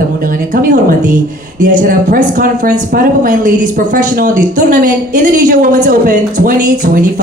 tamu undangan yang kami hormati di acara press conference para pemain ladies profesional di turnamen Indonesia Women's Open 2025.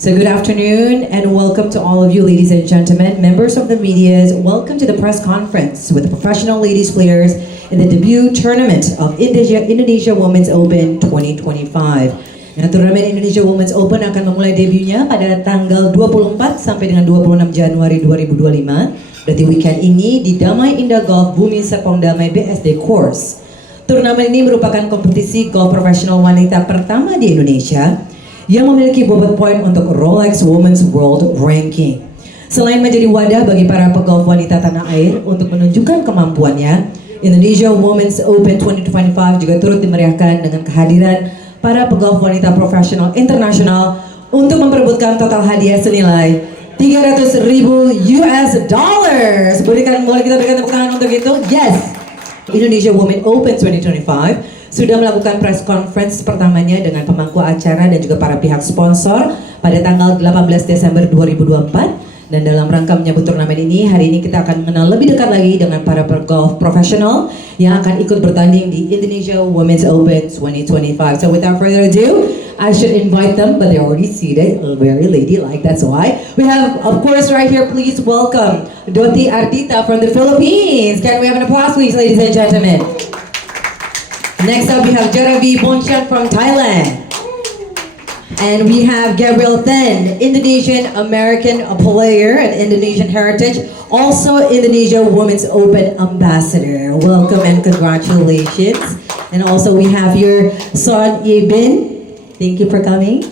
So good afternoon and welcome to all of you ladies and gentlemen, members of the media. Welcome to the press conference with the professional ladies players in the debut tournament of Indonesia Women's Open 2025. Nah, turnamen Indonesia Women's Open akan memulai debutnya pada tanggal 24 sampai dengan 26 Januari 2025. Berarti weekend ini di Damai Indah Golf Bumi Serpong Damai BSD Course. Turnamen ini merupakan kompetisi golf profesional wanita pertama di Indonesia yang memiliki bobot poin untuk Rolex Women's World Ranking. Selain menjadi wadah bagi para pegolf wanita tanah air untuk menunjukkan kemampuannya, Indonesia Women's Open 2025 juga turut dimeriahkan dengan kehadiran para pegolf wanita profesional internasional untuk memperebutkan total hadiah senilai $300,000 US. Boleh kita berikan tepuk tangan untuk itu? Yes! Indonesia Women Open 2025 sudah melakukan press conference pertamanya dengan pemangku acara dan juga para pihak sponsor pada tanggal 18 Desember 2024. Dan dalam rangka menyambut turnamen ini, hari ini kita akan mengenal lebih dekat lagi dengan para pegolf profesional yang akan ikut bertanding di Indonesia Women's Open 2025. So without further ado, I should invite them, but they're already seated, very ladylike, that's why. We have, of course, right here, please welcome Dottie from the Philippines. Can we have an applause, please, ladies and gentlemen? Next up, we have Jaravee from Thailand. And we have Gabriella, Indonesian American player and Indonesian heritage, also Indonesia Women's Open ambassador. Welcome and congratulations. And also we have your son Yebeen. Thank you for coming.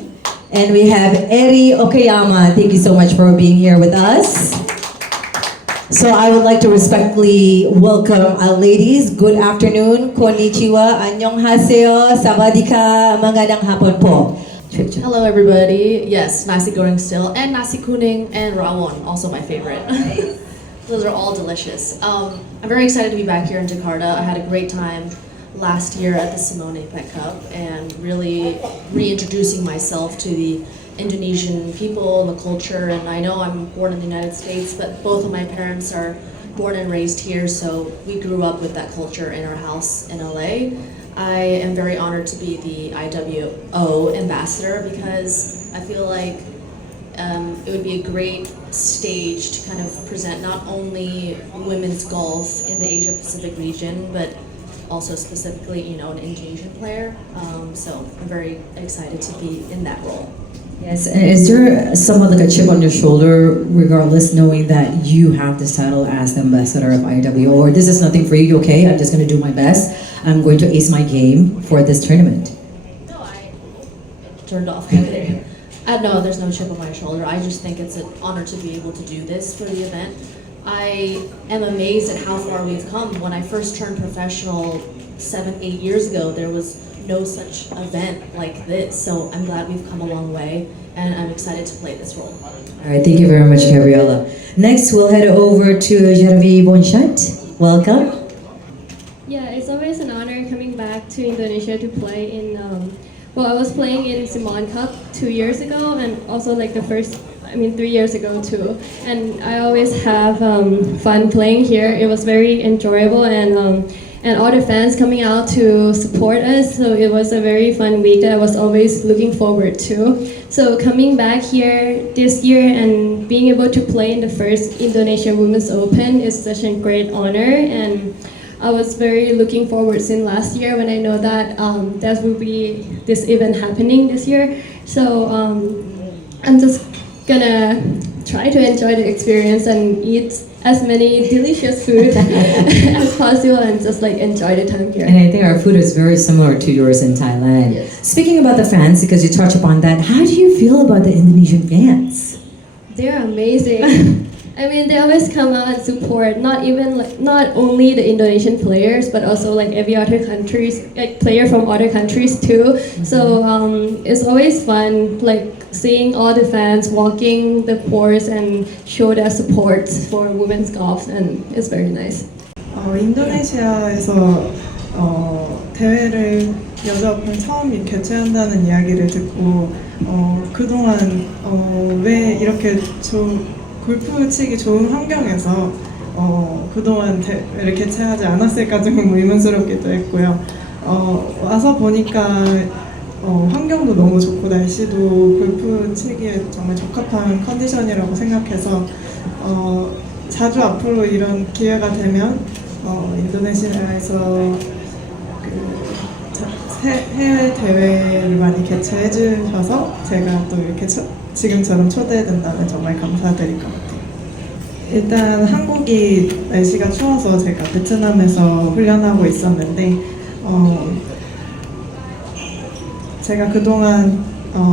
And we have Eri Okayama. Thank you so much for being here with us. So I would like to respectfully welcome our ladies. Good afternoon, konnichiwa, annyeonghaseyo, sawadika, magandang hapon po. Hello everybody. Yes, nasi goreng still, and nasi kuning and rawon, also my favorite. Those are all delicious. I'm very excited to be back here in Jakarta. I had a great time last year at the Simone Pet Cup and really reintroducing myself to the Indonesian people, the culture, and I know I'm born in the United States, but both of my parents are born and raised here, so we grew up with that culture in our house in LA. I am very honored to be the IWO ambassador because I feel like it would be a great stage to kind of present not only women's golf in the Asia Pacific region, but also specifically, an Indonesian player. So I'm very excited to be in that role. Yes, and is there somewhat like a chip on your shoulder, regardless, knowing that you have this title as the ambassador of IWO, or this is nothing for you, okay, I'm just going to do my best, I'm going to ace my game for this tournament? No, I turned off. No, there's no chip on my shoulder. I just think it's an honor to be able to do this for the event. I am amazed at how far we've come. When I first turned professional 7-8 years ago, there was no such event like this, so I'm glad we've come a long way and I'm excited to play this role. Alright, thank you very much, Gabriella. Next, we'll head over to Jaravee. Welcome. Yeah, it's always an honor coming back to Indonesia to play in, I was playing in Simone Cup 2 years ago and also like 3 years ago too. And I always have fun playing here. It was very enjoyable and all the fans coming out to support us, so it was a very fun week that I was always looking forward to. So coming back here this year and being able to play in the first Indonesia Women's Open is such a great honor, and I was very looking forward since last year when I know that there will be this event happening this year. So I'm just gonna try to enjoy the experience and eat as many delicious food as possible and just enjoy the time here. And I think our food is very similar to yours in Thailand. Yes. Speaking about the fans, because you touched upon that, how do you feel about the Indonesian fans? They're amazing. I mean, they always come out and support not only the Indonesian players, but also every other countries, player from other countries too. Mm-hmm. So it's always fun seeing all the fans walking the course and show their support for women's golf, and it's very nice. 인도네시아에서 대회를 여자 오픈 처음 개최한다는 이야기를 듣고 그동안 왜 이렇게 골프 치기 좋은 환경에서 그동안 대회를 개최하지 않았을까 좀 의문스럽기도 했고요. 와서 보니까 환경도 너무 좋고 날씨도 골프 치기에 정말 적합한 컨디션이라고 생각해서 자주 앞으로 이런 기회가 되면 인도네시아에서 해외 대회를 많이 개최해 주셔서 제가 또 이렇게 지금처럼 초대된다면 정말 감사드릴 것 같아요. 일단 한국이 날씨가 추워서 제가 베트남에서 훈련하고 있었는데 제가 그동안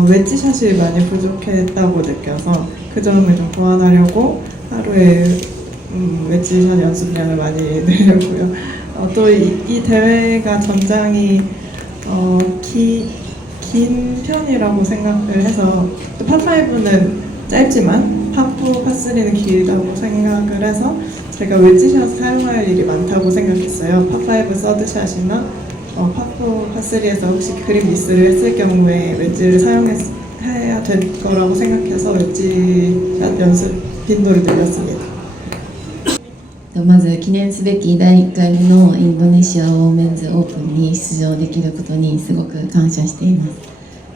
웨지샷이 많이 부족했다고 느껴서 그 점을 좀 보완하려고 하루에 웨지샷 연습량을 많이 늘렸고요. 또 이 대회가 전장이 긴 편이라고 생각을 해서 또 파5는 짧지만 파4, 파3는 길다고 생각을 해서 제가 웨지샷 사용할 일이 많다고 생각했어요. 파5 서드샷이나 파4, 파3에서 혹시 그린 미스를 했을 경우에 웨지를 사용해야 될 거라고 생각해서 웨지샷 연습 빈도를 늘렸습니다. まず記念すべき第1回目のインドネシアオーメンズオープンに出場できることにすごく感謝しています。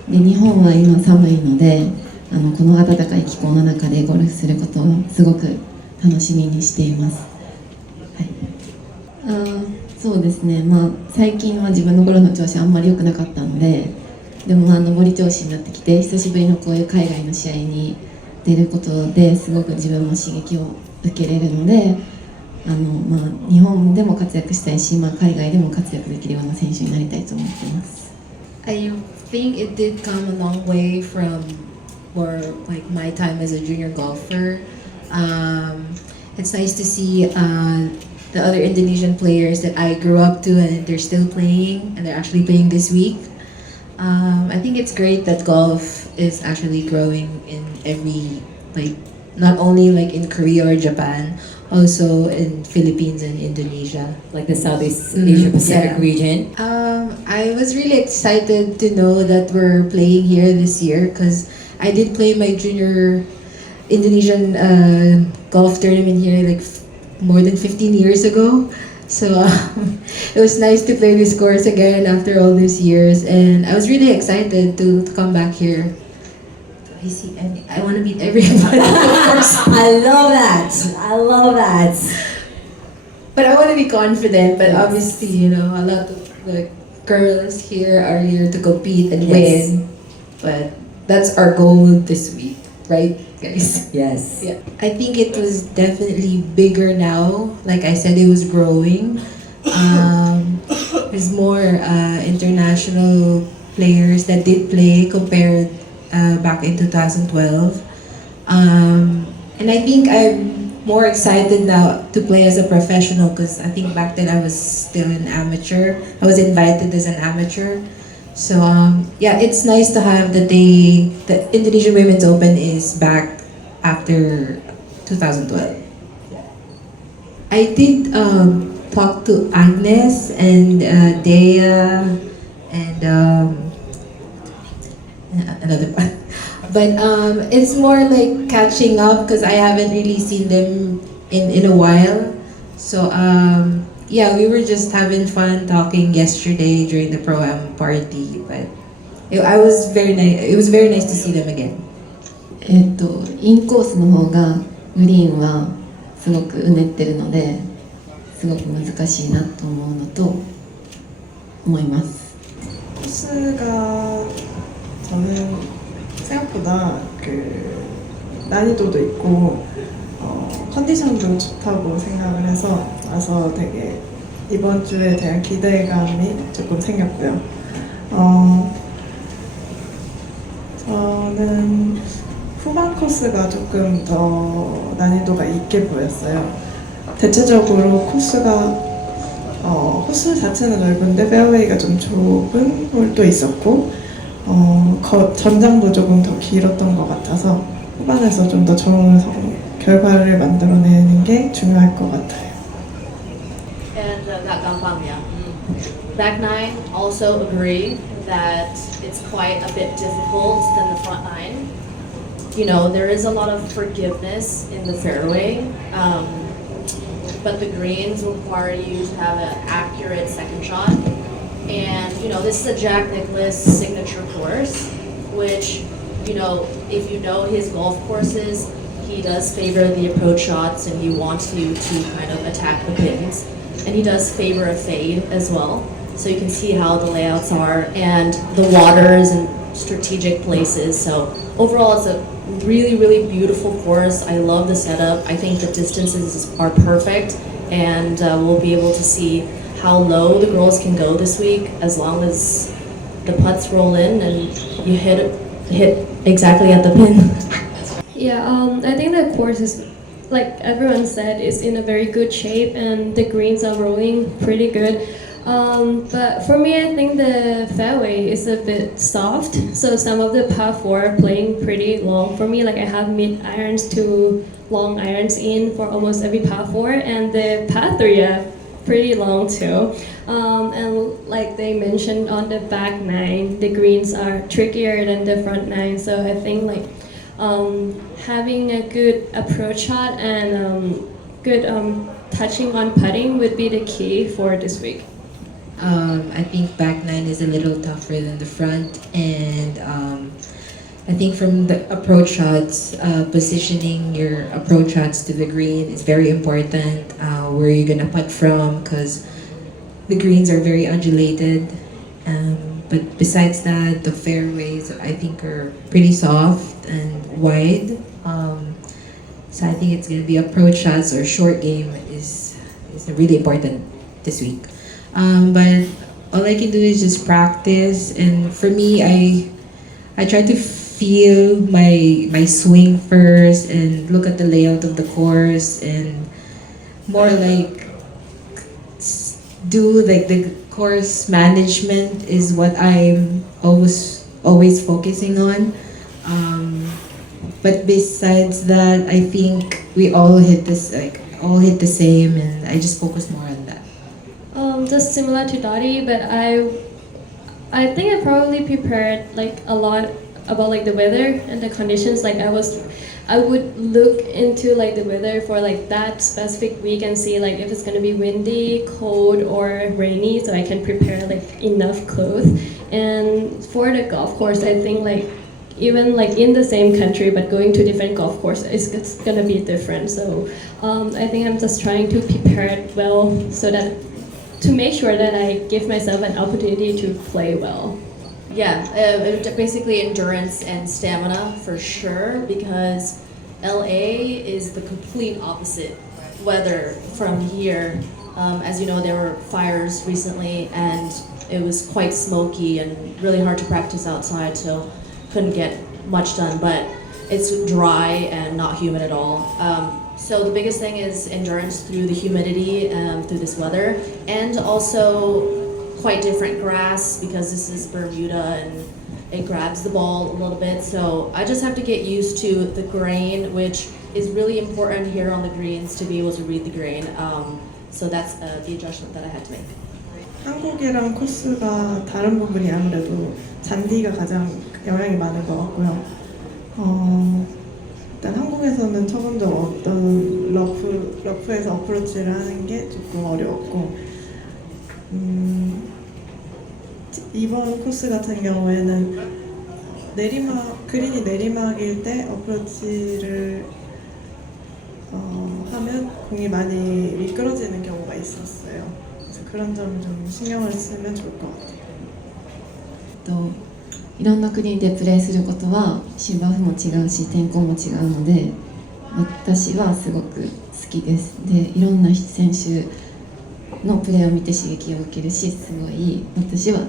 で日本は今寒いのでこの暖かい気候の中でゴルフすることをすごく楽しみにしています。そうですね、最近は自分のゴルフの調子あんまり良くなかったので、でも上り調子になってきて久しぶりのこういう海外の試合に出ることですごく自分も刺激を受けれるので日本でも活躍したいし、海外でも活躍できるような選手になりたいと思ってます。I think it did come a long way from like my time as a junior golfer. It's nice to see the other Indonesian players that I grew up to and they're still playing and they're actually playing this week. I think it's great that golf is actually growing in every not only in Korea or Japan, also in Philippines and Indonesia. Like the Southeast Asia Pacific Yeah. region. I was really excited to know that we're playing here this year because I did play my junior Indonesian golf tournament here more than 15 years ago. So it was nice to play this course again after all these years, and I was really excited to come back here. I want to meet everyone, of course. I love that. I love that. But I want to be confident. But obviously, a lot of the girls here are here to compete and win. But that's our goal this week, right, guys? Yes. Yeah. I think it was definitely bigger now. Like I said, it was growing. There's more international players that did play compared back in 2012. And I think I'm more excited now to play as a professional because I think back then I was still an amateur. I was invited as an amateur. So yeah, it's nice to have the Indonesian Women's Open is back after 2012. I did talk to Agnes and Dea and another one. But it's more like catching up because I haven't really seen them in a while. So yeah, we were just having fun talking yesterday during the Pro-Am party. But it was very nice to see them again. インコースの方がグリーンはすごくうねってるのですごく難しいなと思うのと思います。 코스가 저는 생각보다 난이도도 있고 컨디션도 좋다고 생각을 해서 와서 되게 이번 주에 대한 기대감이 조금 생겼고요. 저는 후반 코스가 조금 더 난이도가 있게 보였어요. 대체적으로 호수 자체는 넓은데 페어웨이가 좀 좁은 홀도 있었고 전장도 조금 더 길었던 것 같아서 후반에서 좀 더 좋은 결과를 만들어내는 게 중요할 것 같아요. And back nine also agree that it's quite a bit difficult than the front nine. There is a lot of forgiveness in the fairway. but the greens require you to have an accurate second shot. And this is a Jack Nicklaus signature course, which if you know his golf courses, he does favor the approach shots and he wants you to kind of attack the pins. And he does favor a fade as well. So you can see how the layouts are and the waters and strategic places. So overall, it's a really, really beautiful course. I love the setup. I think the distances are perfect, and we'll be able to see how low the girls can go this week as long as the putts roll in and you hit exactly at the pin. Yeah, I think the course is, like everyone said, is in a very good shape and the greens are rolling pretty good. But for me, I think the fairway is a bit soft. So some of the par 4 are playing pretty long. For me, like I have mid irons to long irons in for almost every par 4, and the par 3 are pretty long too. And like they mentioned on the back 9, the greens are trickier than the front 9. So I think like having a good approach shot and good touching on putting would be the key for this week. I think back 9 is a little tougher than the front, and I think from the approach shots, positioning your approach shots to the green is very important. Where you're gonna putt from, because the greens are very undulated. But besides that, the fairways I think are pretty soft and wide. So I think it's gonna be approach shots or short game is really important this week. But all I can do is just practice, and for me, I try to feel my swing first and look at the layout of the course, and more like do like the course management is what I'm always focusing on. But besides that, I think we all hit the same, and I just focus more on that. Just similar to Dottie, but I think I probably prepared like a lot about like the weather and the conditions. Like I would look into like the weather for like that specific week and see like if it's gonna be windy, cold, or rainy, so I can prepare like enough clothes. And for the golf course, I think like even like in the same country but going to different golf courses, it's gonna be different. So I think I'm just trying to prepare it well so that to make sure that I give myself an opportunity to play well. Yeah, basically endurance and stamina for sure, because LA is the complete opposite weather from here. As you know, there were fires recently and it was quite smoky and really hard to practice outside, so couldn't get much done, but it's dry and not humid at all. So the biggest thing is endurance through the humidity, through this weather, and also quite different grass because this is Bermuda and it grabs the ball a little bit. So I just have to get used to the grain, which is really important here on the greens to be able to read the grain. So that's the adjustment that I had to make. 한국이랑 코스가 다른 부분이 아무래도 잔디가 가장 영향이 많은 것 같고요. 일단 한국에서는 처음부터 어떤 러프에서 어프로치를 하는 게 조금 어려웠고, 이번 코스 같은 경우에는 그린이 내리막일 때 어프로치를 하면 공이 많이 미끄러지는 경우가 있었어요. 그래서 그런 점 좀 신경을 쓰면 좋을 것 같아요. いろんな国でプレーすることは芝生も違うし天候も違うので、私はすごく好きです。でいろんな選手のプレーを見て刺激を受けるし、すごい私は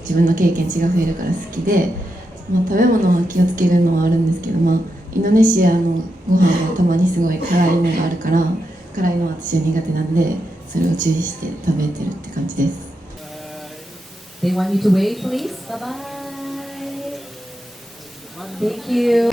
自分の経験値が増えるから好きで、食べ物は気をつけるのはあるんですけど、インドネシアのご飯はたまにすごい辛いのがあるから、辛いのは私は苦手なんで、それを注意して食べてるって感じです。They want you to wait, please. Bye bye. Thank you.